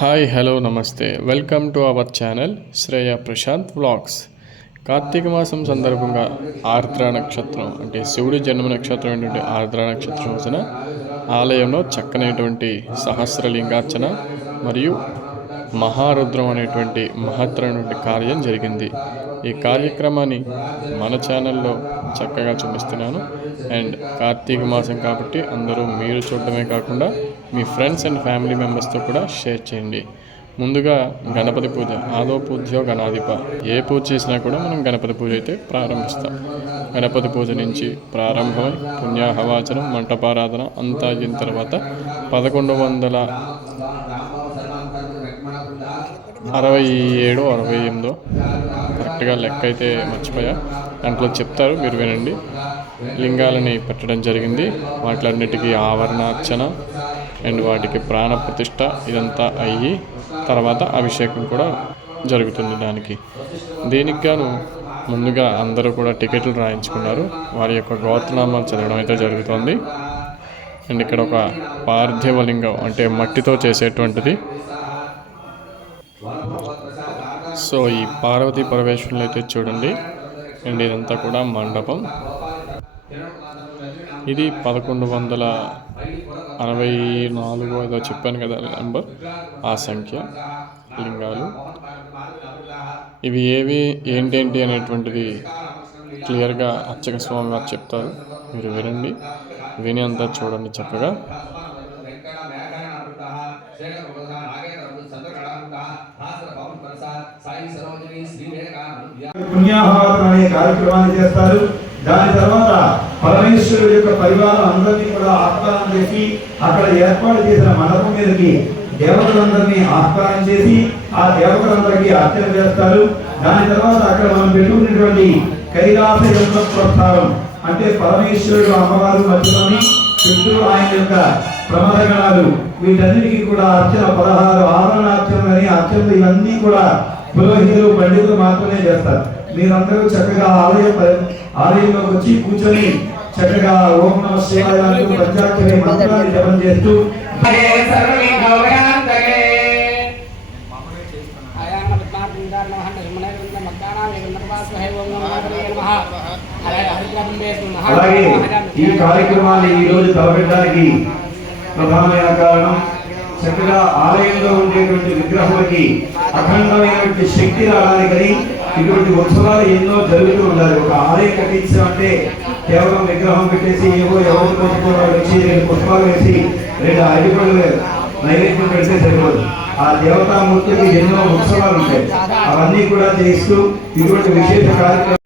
Hi hello నమస్తే welcome to our channel Shreya Prashanth vlogs. కార్తీక మాసం సందర్భంగా ఆర్ద్ర నక్షత్రం అంటే శివుడి జన్మ నక్షత్రం ఏంటంటే ఆర్ద్ర నక్షత్రం రోజున ఆలయంలో చక్కనైనటువంటి సహస్రలింగార్చన మరియు మహారుద్రం అనేటువంటి మహత్తరమైనటువంటి కార్యం జరిగింది. ఈ కార్యక్రమాన్ని మన ఛానల్లో చక్కగా చూపిస్తున్నాను. అండ్ కార్తీక మాసం కాబట్టి అందరూ మీరు చూడటమే కాకుండా మీ ఫ్రెండ్స్ అండ్ ఫ్యామిలీ మెంబర్స్తో కూడా షేర్ చేయండి. ముందుగా గణపతి పూజ, ఆదో పూజ్యో గణాధిప. ఏ పూజ చేసినా కూడా మనం గణపతి పూజ అయితే ప్రారంభిస్తాం. గణపతి పూజ నుంచి ప్రారంభమై పుణ్యాహవాచనం, మంటపారాధన అంతా అయిన తర్వాత 1167-68 కరెక్ట్గా లెక్క అయితే మర్చిపోయా, దాంట్లో చెప్తారు, మీరు వినండి. లింగాలని పెట్టడం జరిగింది. వాటిలన్నిటికీ ఆవరణార్చన అండ్ వాటికి ప్రాణప్రతిష్ఠ ఇదంతా అయ్యి తర్వాత అభిషేకం కూడా జరుగుతుంది. దీనికి గాను ముందుగా అందరూ కూడా టికెట్లు రాయించుకున్నారు. వారి యొక్క గోత్రనామాలు చదవడం అయితే జరుగుతుంది. అండ్ ఇక్కడ ఒక పార్థివ లింగం అంటే మట్టితో చేసేటువంటిది. సో ఈ పార్వతీ పరమేశ్వరులు అయితే చూడండి. అండ్ ఇదంతా కూడా మండపం. ఇది 1164 ఏదో చెప్పాను కదా నెంబర్, ఆ సంఖ్య లింగాలు. ఇవి ఏవి ఏంటేంటి అనేటువంటిది క్లియర్గా అర్చక స్వామి వారు చెప్తారు, మీరు వినండి. విని అంతా చూడండి చక్కగా. పుణ్యాహవాచన అనే కార్యక్రమాన్ని చేస్తారు. దాని తర్వాత పరమేశ్వరుడు యొక్క పరివారం అందరినీ కూడా ఆహ్వానం చేసి అక్కడ ఏర్పాటు చేసిన మండపం మీదకి దేవతలందరినీ ఆహ్వానం చేసి ఆ దేవతలందరికీ అర్చన చేస్తారు. దాని తర్వాత అక్కడ మనం పెట్టుకున్నటువంటి కైలాస యంత్ర ప్రస్థానం అంటే పరమేశ్వరుడు అమ్మవారు మధ్యలోని చుట్టూ ఆయన యొక్క ప్రమదగణాలు, వీటన్నిటికీ కూడా అర్చన 16 ఆవరణార్చన అని అర్చనలు ఇవన్నీ కూడా పురోహితులు పండితులు మాత్రమే చేస్తారు. మీరందరూ చక్కగా ఆలయంలోకి వచ్చి కూర్చొని చక్కగా ఓం నమః శివాయ అంటూ పంచాక్షరి మంత్రాన్ని జపం చేస్తూ అలాగే ఈ కార్యక్రమాన్ని ఈ రోజు తలపెట్టడానికి ప్రధానమైన కారణం చక్కగా ఆలయంలో ఉండేటువంటి విగ్రహాలకి అఖండమైనటువంటి శక్తి రావడానికని ఇటువంటి ఉత్సవాలు ఎన్నో జరుగుతూ ఉండాలి. ఒక ఆలయం కట్టించామంటే కేవలం విగ్రహం పెట్టేసి ఎవరు వచ్చి 2 పుష్పాలు వేసి 2 అరటిపళ్ళు నైవేద్యం పెడితే సరిపోదు. ఆ దేవతామూర్తికి ఎన్నో ఉత్సవాలు ఉంటాయి, అవన్నీ కూడా చేస్తూ ఇటువంటి విశేష కార్యక్రమం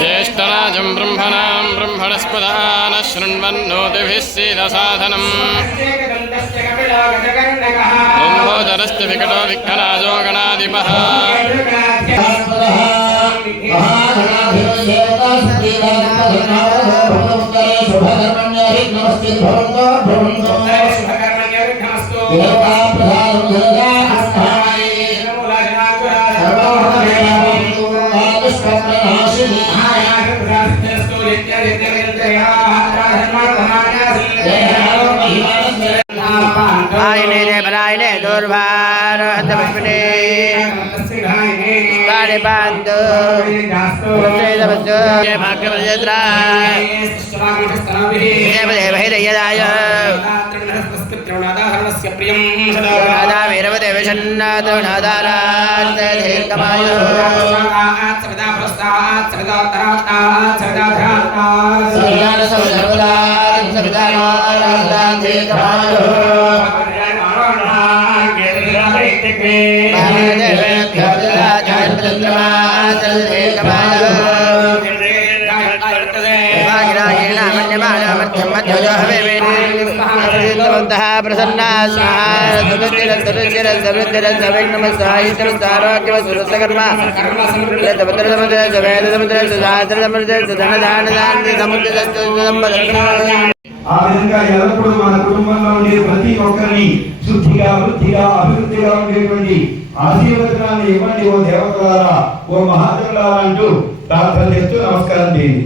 జ్యేష్ఠరాజం బ్రహ్మణాం బ్రహ్మణస్పదాన శృణ్వన్నోతిభిः सीदसाधनम् కుంభోదరస్య వికటో విఘ్నరాజో గణాధిపః. Bando, Bando, प्राणस्य प्रियं सदा नादा वीरवदेव शन्नादो नादारात दीर्घमायु सदा प्रस्तात् सदा तरात् सदा धरात् सर्वदा सर्वदा सर्वदा दीर्घमायु प्रसन्ना ఆ విధంగా ఎల్లప్పుడూ మన కుటుంబంలో ఉండే ప్రతి ఒక్కరిని శుద్ధిగా వృద్ధిగా అభివృద్ధిగా ఉండేటువంటి ఆశీర్వచనాన్ని ఇవ్వండి ఓ దేవతలారా ఓ మహాదేవులారా అంటూ ప్రార్థన చేస్తూ నమస్కారం చేయండి.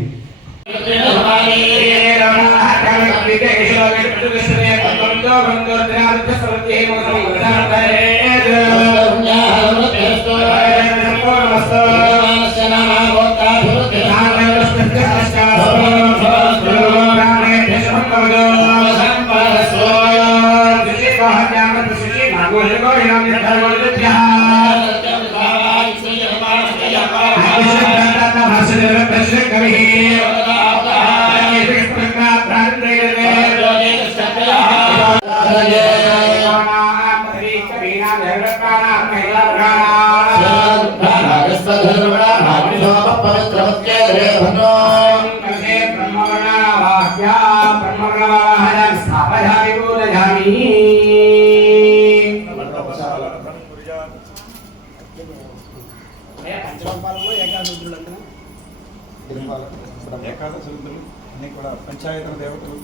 ఏకాదశులు అన్ని కూడా పంచాయతన దేవతలు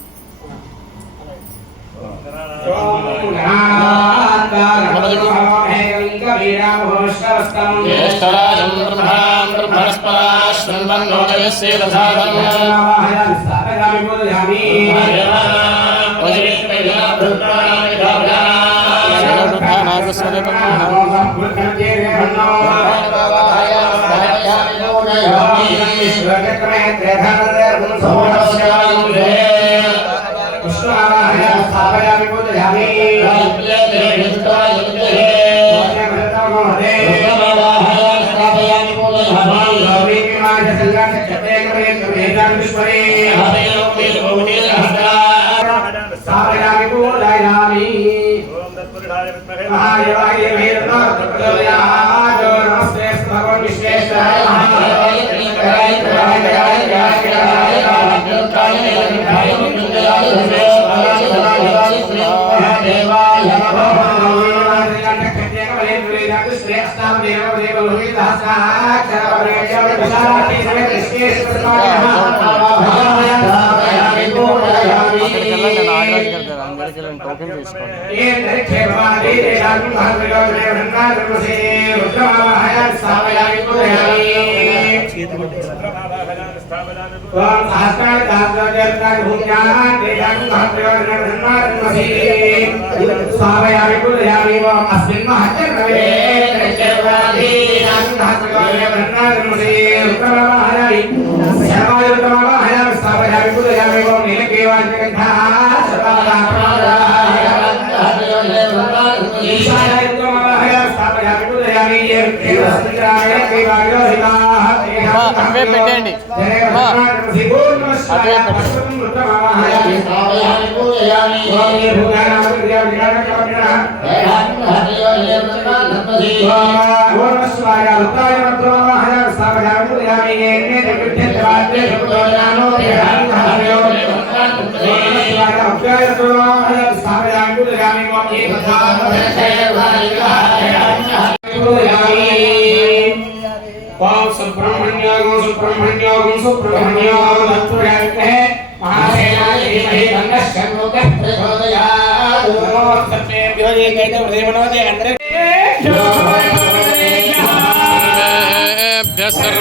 పెట్టండి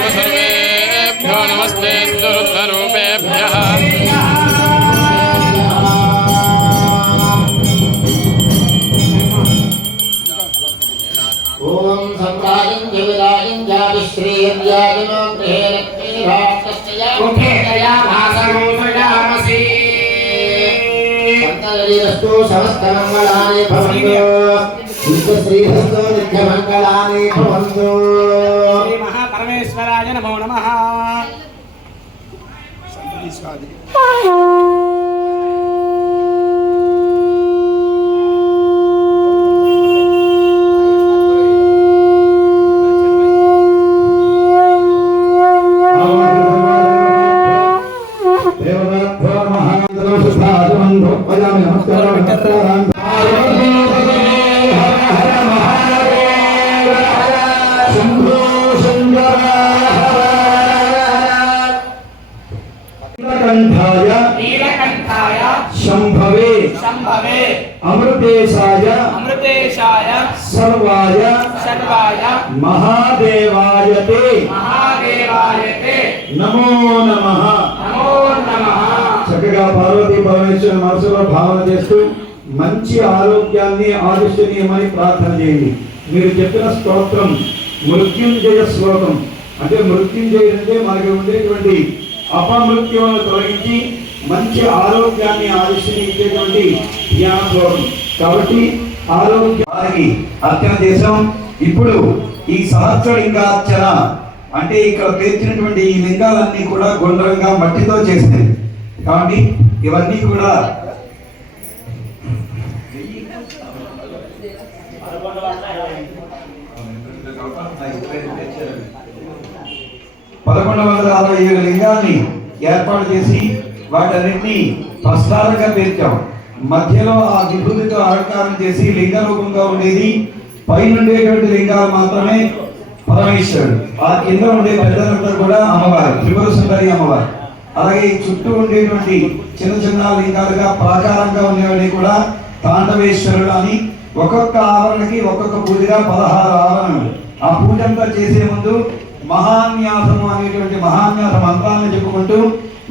सर्वेभ्यो नमस्ते स्वरूपेभ्यः ओम संवादं देवराजं जाविश्रेयं याजनो प्रेरक्ते भाक्तया मुखे दया भासं प्रजामसि संतरिरस्त శ్రీరస్తు సమస్తమంగళాని భవంతు శ్రీరస్తు నిత్యమంగళాని భవంతు శ్రీ మహాపరమేశ్వరాయ నమో నమః. నీలకంఠాయ శంభవే అమృతేశాయ సర్వాయ మహాదేవాయతే నమో నమః. చక్కగా పార్వతీ పరమేశ్వర మనసులో భావన చేస్తూ మంచి ఆరోగ్యాన్ని ఆదిష్టనీయమని ప్రార్థన చేయండి. మీరు చెప్పిన స్తోత్రం మృత్యుంజయ శ్లోకం. అంటే మృత్యుంజయ అంటే మనకి ఉండేటువంటి అపమృత్యువులను తొలగించి మంచి ఆరోగ్యాన్ని ఆదిష్టని ఇచ్చేటువంటి ధ్యాన శ్లోకం. కాబట్టి ఆరోగ్యానికి అర్చన చేసాం. ఇప్పుడు ఈ సహస్రలింగార్చన అంటే ఇక్కడ పేర్చినటువంటి ఈ లింగాలన్నీ కూడా గుండ్రంగా మట్టితో చేసినవి. కాబట్టి ఇవన్నీ కూడా 1167 లింగాల్ని ఏర్పాటు చేసి వాటన్నిటిని ప్రస్తారంగా పేర్చాం. మధ్యలో ఆ విభూతితో అలంకారం చేసి లింగ రూపంగా ఉండేది పైనుండేటువంటి లింగాలు మాత్రమే పరమేశ్వరుడు. ఆ కింద ఉండే పెద్దలంతా కూడా అమ్మవారు, త్రిపుర సుందరి అమ్మవారు. అలాగే ఈ చుట్టూ ఉండేటువంటి చిన్న చిన్న లింగాలుగా ప్రాకారంగా ఉండేవన్నీ కూడా తాండవేశ్వరుడు అని ఒక్కొక్క ఆవరణకి ఒక్కొక్క పూజగా 16 ఆవరణలు. ఆ పూజ అంతా చేసే ముందు మహాన్యాసము అనేటువంటి మహాన్యాస మంత్రాలను చెప్పుకుంటూ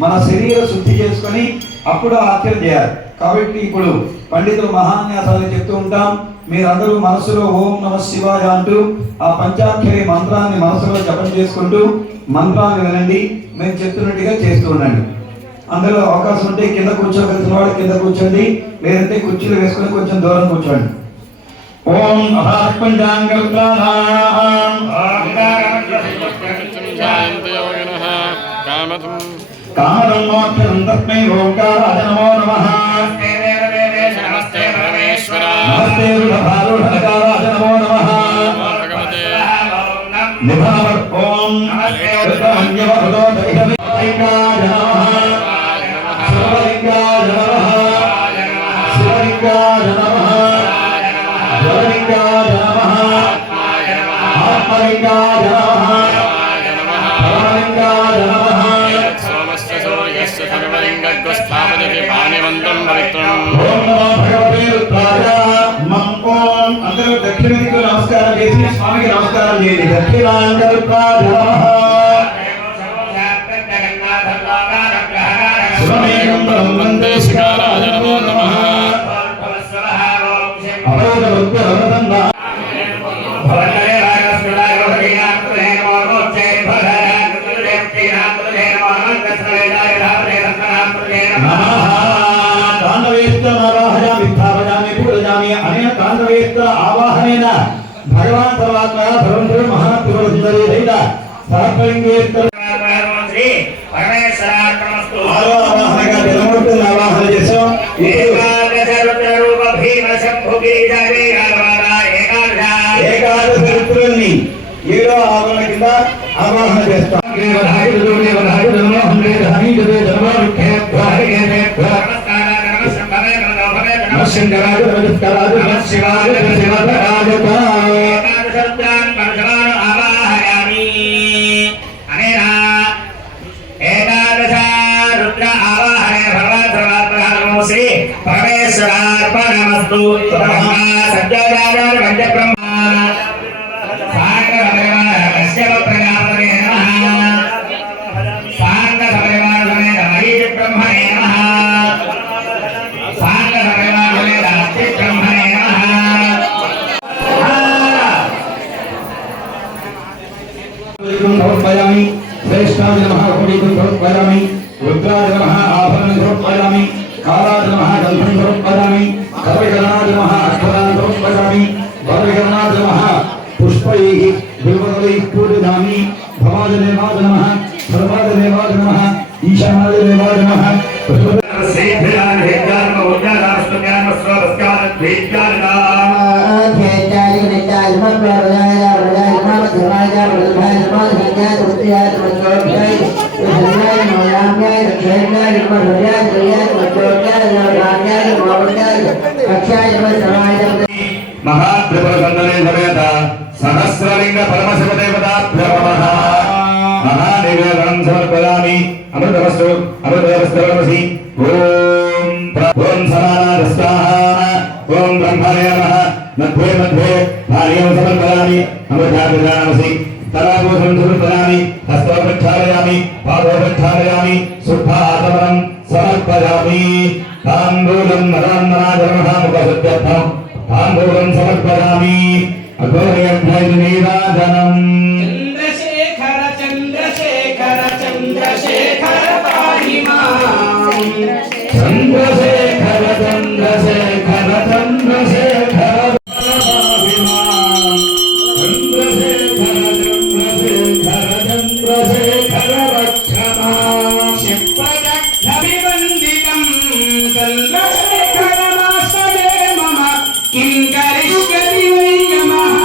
మన శరీర శుద్ధి చేసుకొని అప్పుడు ఆచరణ చేయాలి. కాబట్టి ఇప్పుడు పండితులు మహాన్యాసాలు చెప్తూ ఉంటాం. మీరందరూ మనసులో ఓం నమ శివాయ అంటూ ఆ పంచాక్షరి మంత్రాన్ని మనసులో జపం చేసుకుంటూ మంత్రాన్ని వినండి. మేము చెప్తున్నట్టుగా చేస్తూ ఉండండి. అందులో అవకాశం ఉంటే కింద కూర్చోగలిసిన వాడు కింద కూర్చోండి, లేదంటే కుర్చీలు వేసుకొని కొంచెం దూరం కూర్చోండి. ఓం కామదం మోక్షం తస్మై ఓంకారాయ నమో నమః. నమస్తే పరమేశ్వర నమస్తే వృషభారూఢకారాయ నమో నమః. నిభావర్ ఓం రుద్రమన్యవహృదో దైవలింగాయ నమః. శివలింగాయ నమః. శివలింగాయ నమః. జలలింగాయ నమః. ఆత్మలింగాయ నమః. పరమలింగాయ నమః. సోమస్య సూర్యస్య సర్వలింగగ్రస్థాపయతి పాణివంతం పవిత్రం. ఓం నమో భగవతే రుద్రాయ. మం ఓం. అందరూ దక్షిణ దిక్కు నమస్కారం చేసి స్వామికి నమస్కారం చేయండి. దక్షిణాంగ రుద్రాయ నమః. శివమేకం పరం వందే శిఖరాయ నమో నమః. అపరోధ భక్త రమదండ ఆవాహనేన భగవాన్ సర్వాత్మ సర్వం మహాత్మ సహస్రలింగేశ్వర ఆవాహన చేసాం. ఏకాదశ రుద్రుల్ని 7వ ఆవరణ కింద ఆవాహన చేస్తాం. శ్రీ పరమేశ్వరార్పణమస్తు. సమర్పయామి. శ్రేష్ఠాయ నమః ఉపనీతం సమర్పయామి. రుద్రాయ నమః ఆభరణం సమర్పయామి. కాలాయ నమః గంధం సమర్పయామి. సర్వగణాయ నమః అక్షరాన్ సమర్పయామి సర్వగణాయ నమః పుష్పైః బిల్వదలైః పూజయామి భవాజనేవాయ నమః సర్వాజనేవాయ నమః ఈశానాయ నమః మహాత్రిపుర సందనే సమేత సహస్రలింగ పరమశివ దేవతాభ్యో నమః మహానివేదనం సమర్పయామి అమృతవస్తు అమృతవస్తవసి ఓం సమానాయ స్వాహా ఓం బ్రహ్మణే నమః మధ్యే మధ్యే భార్యం సమర్పయామి అమృతాభిధానమసి తలాభూషణం సమర్పయామి హస్తో ప్రక్షాళయామి పాదో ప్రక్షాళయామి శుద్ధాతమనం సమర్పయామి తాంబూలం మదాన్ననాజనమః ముఖశుద్ధ్యర్థం తాంబూలం సమర్పయామి అఘోరయజ్ఞైర్నీరాజనం చంద్రశేఖర చంద్రశేఖర చంద్రశేఖర పాహి మాం చంద్రశేఖర చంద్రశేఖర చంద్రశేఖర శివదగ్ధవివందితం చంద్రశేఖరమాశ్రయే మమ కిం కరిష్యతి వై నమః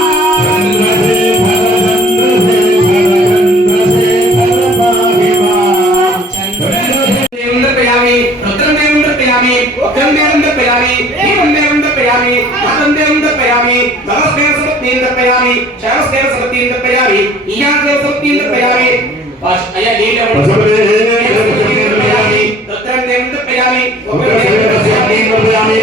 దేవం దర్పయామి ఉగ్రం దేవం దర్పయామి దీపం దేవం దర్పయామి మతం దేవం దర్పయామి నమస్దేవ సపత్నీం దర్పయామి శరస్దేవ సపత్నీం దర్పయామి ఈయాన్ దేవ సపత్నీం దర్పయామి అయ్యా దేవం దర్పయామి రుద్రం దేవం దర్పయామి ఉగ్రం దేవం దర్పయామి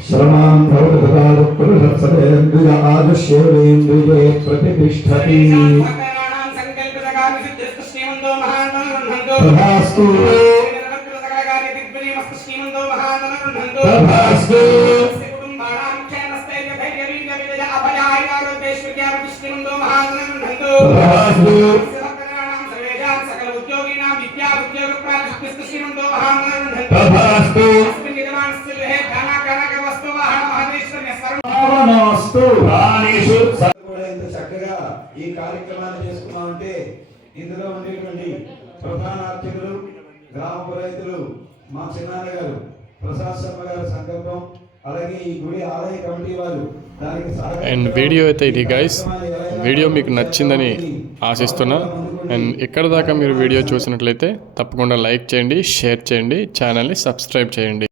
श्रमान् भवतुपरुषत्सवेन्द्रिय आयुष्येवेन्द्रिये प्रतिष्ठति तथास्तु तथास्तु तथास्तु కూడా ఇంత చక్కగా ఈ కార్యక్రమాన్ని చేసుకున్నామంటే ఇందులో ఉండేటువంటి ప్రధాన అర్చకులు గ్రామ పురోహితులు మా చిన్నాన్న గారు ప్రసాద్ శర్మ గారి సంకల్పం అలాగే ఈ గుడి ఆలయ కమిటీ వారు దానికి అండ్ వీడియో అయితే ఇది గైస్, వీడియో మీకు నచ్చిందని ఆశిస్తున్నా. అండ్ ఇక్కడ దాకా మీరు వీడియో చూసినట్లయితే తప్పకుండా లైక్ చేయండి, షేర్ చేయండి, ఛానల్ని సబ్స్క్రైబ్ చేయండి.